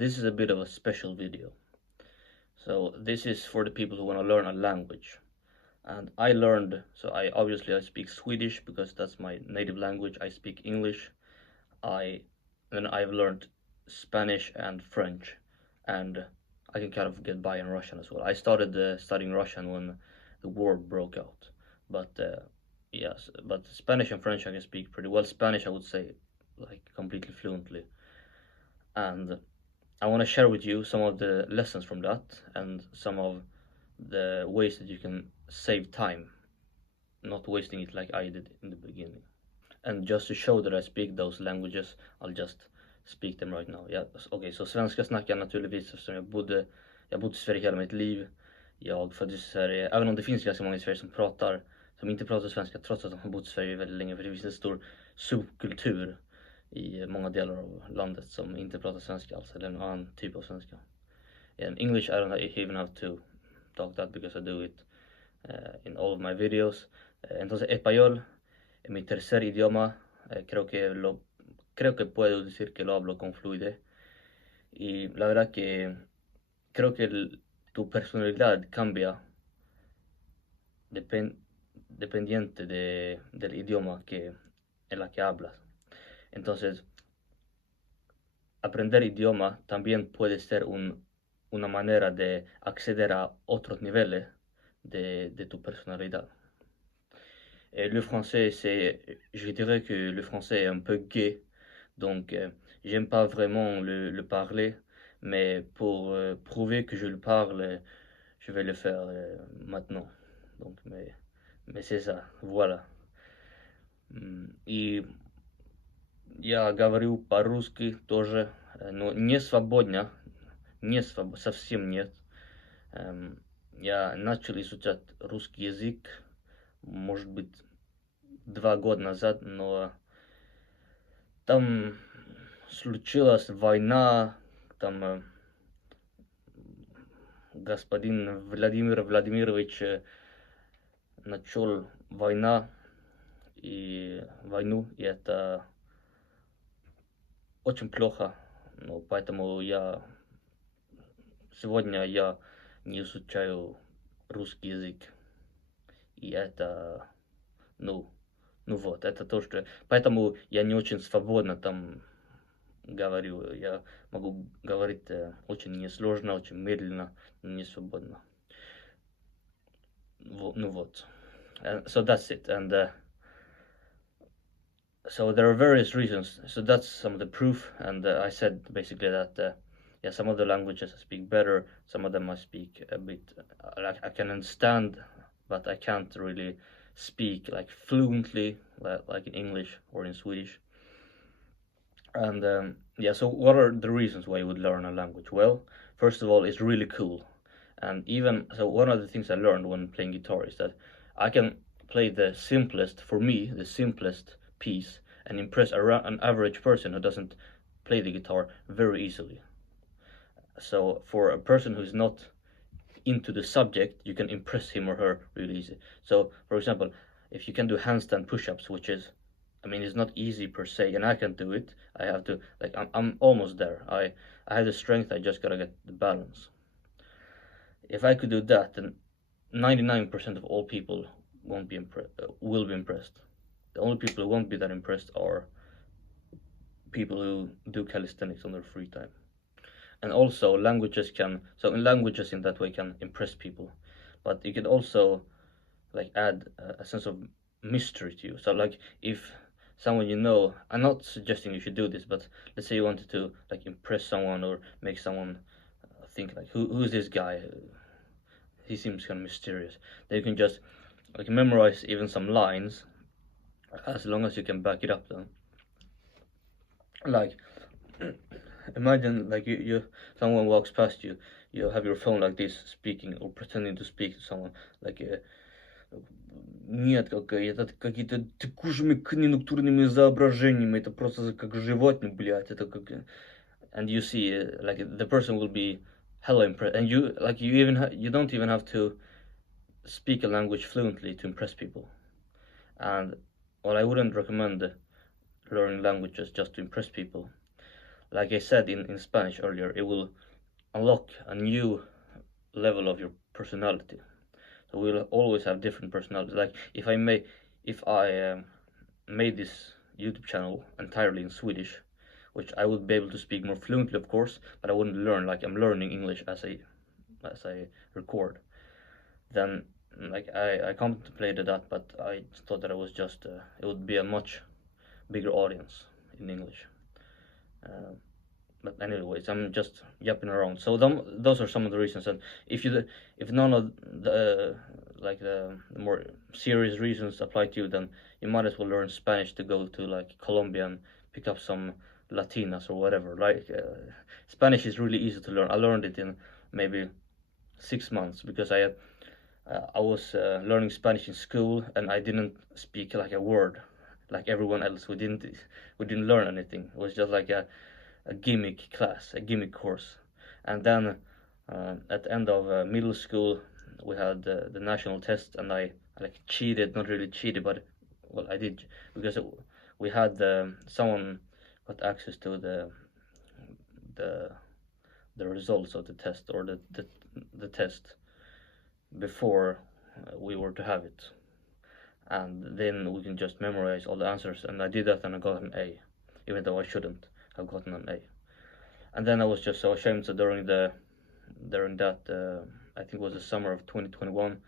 this is a bit of a special video. So this is for the people who want to learn a language. And I speak Swedish because that's my native language. I speak English. I've learned Spanish and French, and I can kind of get by in Russian as well. I started studying Russian when the war broke out, but yes, but Spanish and French I can speak pretty well. Spanish I would say like completely fluently, and I want to share with you some of the lessons from that and some of the ways that you can save time, not wasting it like I did in the beginning. And just to show that I speak those languages, I'll just speak them right now. Okej, så svenska snackar jag naturligtvis eftersom jag har bott i Sverige hela mitt liv. Jag föddes i Sverige, även om det finns ganska många i Sverige som inte pratar svenska trots att de har bott i Sverige väldigt länge, för det finns en stor subkultur i många delar av landet som inte pratar svenska alls, eller en annan typ av svenska. In English I don't even have to talk that because I do it in all of my videos. Entonces español es mi tercer idioma. Creo que puedo decir que lo hablo con fluidez. Y la verdad que creo que tu personalidad cambia dependiente del idioma en la que hablas. Entonces, aprender idioma también puede ser una manera de acceder a otros niveles de tu personalidad. Le français, je dirais que le français est un peu gay, donc j'aime pas vraiment le parler, mais pour prouver que je le parle, je vais le faire maintenant. Donc, mais c'est ça, voilà. И я говорю по-русски тоже, но не свободно, совсем нет. Я начал изучать русский язык, может быть, 2 года назад, но там случилась война, там господин Владимир Владимирович начал войну, и это очень плохо, но поэтому сегодня я не изучаю русский язык, и это, вот, это то, что... Поэтому я не очень свободно там говорю. Я могу говорить очень несложно, очень медленно, но не свободно. Вот. So that's it. And so there are various reasons. So that's some of the proof. And I said basically that some of the languages I speak better. Some of them I speak a bit... I can understand, but I can't really speak like fluently, like in English or in Swedish. And so what are the reasons why you would learn a language? Well, first of all, it's really cool. And even so, one of the things I learned when playing guitar is that I can play the simplest piece and impress an average person who doesn't play the guitar very easily. So for a person who's not into the subject, you can impress him or her really easy. So for example, if you can do handstand push-ups, which is, it's not easy per se, and I can do it. I have to, I'm almost there. I have the strength, I just gotta get the balance. If I could do that, then 99% of all people will be impressed. The only people who won't be that impressed are people who do calisthenics on their free time. And also languages in that way can impress people, but you can also add a sense of mystery to you. So if someone I'm not suggesting you should do this, but let's say you wanted to impress someone or make someone think who's this guy? He seems kind of mysterious. Then you can just memorize even some lines, as long as you can back it up. Then imagine you someone walks past you, you have your phone like this, speaking or pretending to speak to someone нет, какие-то текущими конъюнктурными соображениями, это просто как животное, блядь, это как... And you see, the person will be hella impressed, and you don't even have to speak a language fluently to impress people. And I wouldn't recommend learning languages just to impress people. like I said in Spanish earlier, it will unlock a new level of your personality. So we'll always have different personalities. Like if I made this YouTube channel entirely in Swedish, which I would be able to speak more fluently, of course, but I wouldn't learn like I'm learning English as I record. Then like I contemplated that, but I thought that it was just it would be a much bigger audience in English. Uh, but anyways, I'm just yapping around. So those are some of the reasons. And if none of the the more serious reasons apply to you, then you might as well learn Spanish to go to like Colombia and pick up some Latinas or whatever. Spanish is really easy to learn. I learned it in maybe 6 months because I was learning Spanish in school and I didn't speak like a word like everyone else. We didn't learn anything. It was just like a gimmick class, a gimmick course. And then at the end of middle school, we had the national test, and I like cheated, not really cheated, but well, I did because we had someone got access to the the results of the test or the test before we were to have it, and then we can just memorize all the answers. And I did that, and I got an A, even though I shouldn't have gotten an A. And then I was just so ashamed. So during that, I think it was the summer of 2021,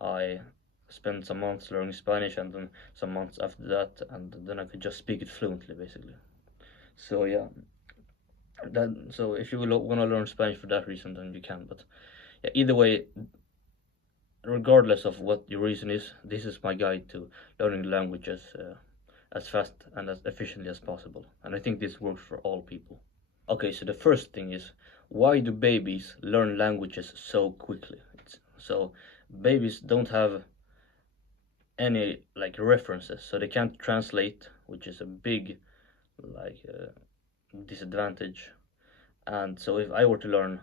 I spent some months learning Spanish, and then some months after that, and then I could just speak it fluently, basically. So yeah, so if you want to learn Spanish for that reason, then you can. But yeah, either way, regardless of what your reason is, this is my guide to learning languages as fast and as efficiently as possible. And I think this works for all people. Okay, so the first thing is, why do babies learn languages so quickly? So babies don't have any like references, so they can't translate, which is a big like disadvantage. And so if I were to learn,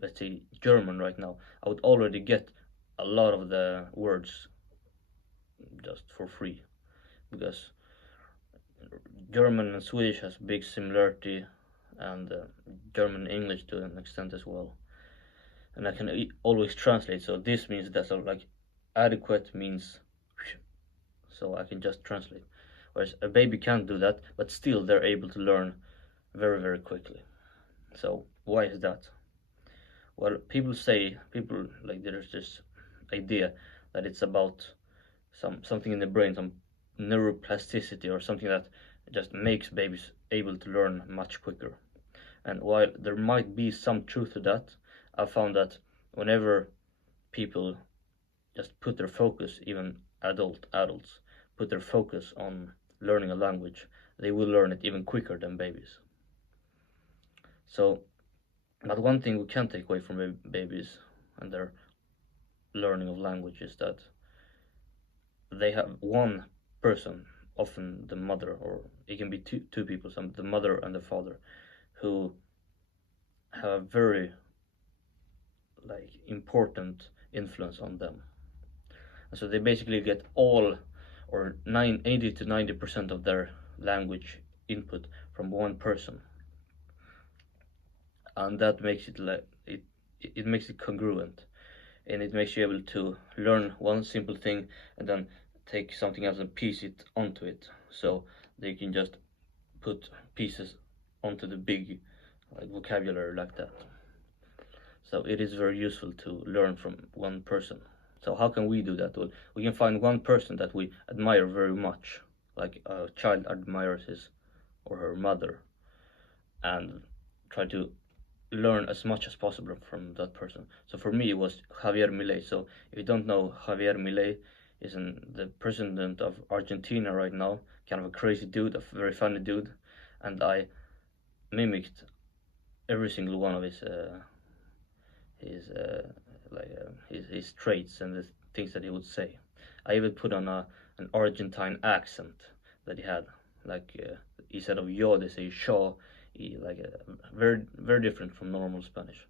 let's say, German right now, I would already get a lot of the words just for free, because German and Swedish has big similarity, and German and English to an extent as well. And I can always translate. So this means that like adequate means, so I can just translate. Whereas a baby can't do that, but still they're able to learn very, very quickly. So why is that? Well, people like there's this idea that it's about something in the brain, some neuroplasticity or something that just makes babies able to learn much quicker. And while there might be some truth to that, I found that whenever people just put their focus, even adults put their focus on learning a language, they will learn it even quicker than babies. So, but one thing we can take away from babies and their learning of language is that they have one person, often the mother, or it can be two people, the mother and the father, who have a very like important influence on them. And so they basically get all or 80 to 90% of their language input from one person, and that makes it like it makes it congruent, and it makes you able to learn one simple thing and then take something else and piece it onto it, so they can just put pieces onto the big like vocabulary like that. So it is very useful to learn from one person. So how can we do that? Well, we can find one person that we admire very much, like a child admires his or her mother, and try to learn as much as possible from that person. So for me, it was Javier Milei. So if you don't know, Javier Milei is the president of Argentina right now, kind of a crazy dude, a very funny dude, and I mimicked every single one of his traits and the things that he would say. I even put on an Argentine accent that he had, like instead of yo, they say yo, very very different from normal Spanish.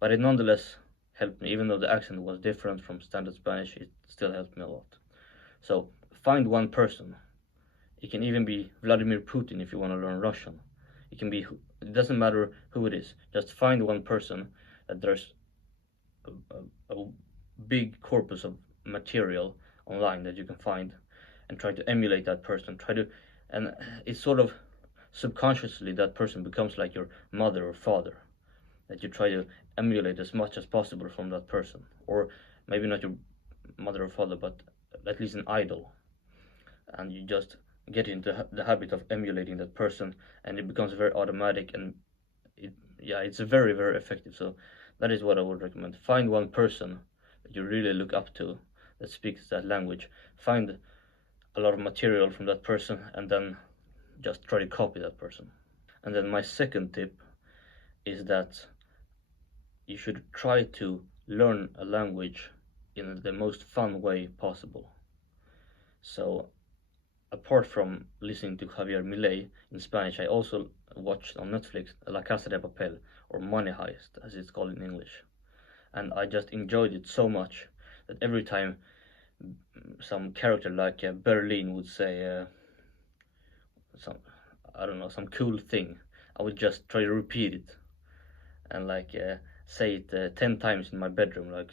But it nonetheless helped me, even though the accent was different from standard Spanish. It still helped me a lot. So find one person. It can even be Vladimir Putin if you want to learn Russian. It can be, it doesn't matter who it is. Just find one person that there's a big corpus of material online that you can find, and try to emulate that person. And it's sort of subconsciously that person becomes like your mother or father, that you try to emulate as much as possible from that person, or maybe not your mother or father, but at least an idol, and you just get into the habit of emulating that person, and it becomes very automatic, and it's very, very effective. So that is what I would recommend. Find one person that you really look up to that speaks that language. Find a lot of material from that person, and then just try to copy that person. And then my second tip is that you should try to learn a language in the most fun way possible. So apart from listening to Javier Milei in Spanish, I also watched on Netflix La Casa de Papel, or Money Heist as it's called in English, and I just enjoyed it so much that every time some character like Berlin would say some, I don't know, some cool thing, I would just try to repeat it and like say it 10 times in my bedroom, like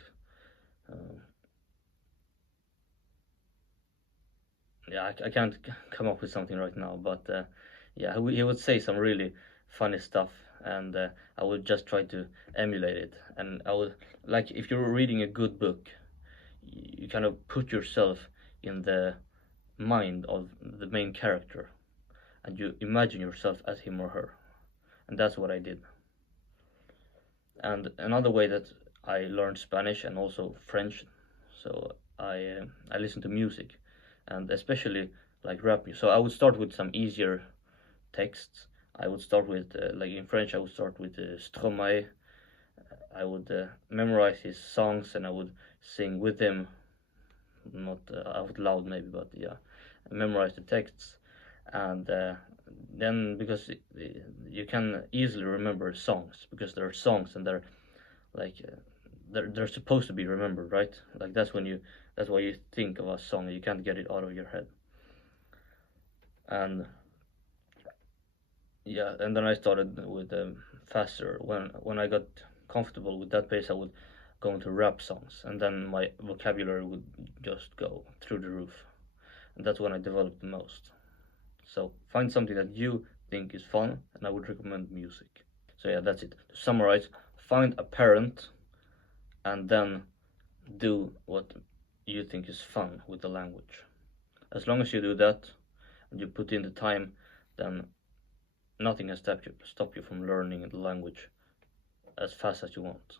yeah, I can't come up with something right now, but yeah, he would say some really funny stuff, and I would just try to emulate it. And I would, like, if you're reading a good book, you kind of put yourself in the mind of the main character, and you imagine yourself as him or her, and that's what I did. And another way that I learned Spanish and also French, so I listen to music, and especially like rap music. So I would start with some easier texts. I would start with like in French, I would start with Stromae. I would memorize his songs, and I would sing with him, not out loud maybe, but yeah, memorize the texts. And then because you can easily remember songs, because they're songs, and they're like they're supposed to be remembered, right? Like that's why you think of a song, you can't get it out of your head. And yeah, and then I started with faster. When I got comfortable with that pace, I would go into rap songs, and then my vocabulary would just go through the roof, and that's when I developed the most. So find something that you think is fun, and I would recommend music. So yeah, that's it. To summarize, find a parent, and then do what you think is fun with the language. As long as you do that, and you put in the time, then nothing can stop you from learning the language as fast as you want.